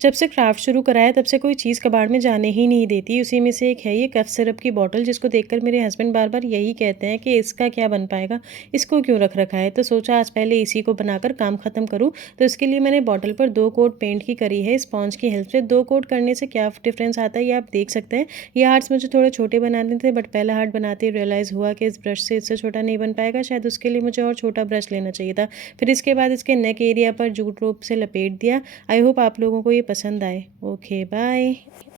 जब से क्राफ्ट शुरू करा है तब से कोई चीज़ कबाड़ में जाने ही नहीं देती। उसी में से एक है ये कफ सिरप की बॉटल, जिसको देखकर मेरे हस्बैंड बार-बार यही कहते हैं कि इसका क्या बन पाएगा? इसको क्यों रख रखा है? तो सोचा आज पहले इसी को बनाकर काम ख़त्म करूँ। तो इसके लिए मैंने बॉटल पर 2 कोट पेंट की करी है स्पॉन्ज की हेल्प से। 2 कोट करने से क्या डिफ़रेंस आता है ये आप देख सकते हैं। ये हार्ट्स मुझे थोड़े छोटे बनाने थे, बट पहला हार्ट बनाते ही रियलाइज़ हुआ कि इस ब्रश से इससे छोटा नहीं बन पाएगा। शायद उसके लिए मुझे और छोटा ब्रश लेना चाहिए था। फिर इसके बाद इसके नेक एरिया पर जूट रोप से लपेट दिया। आई होप आप लोगों को ये पसंद आए। Okay bye.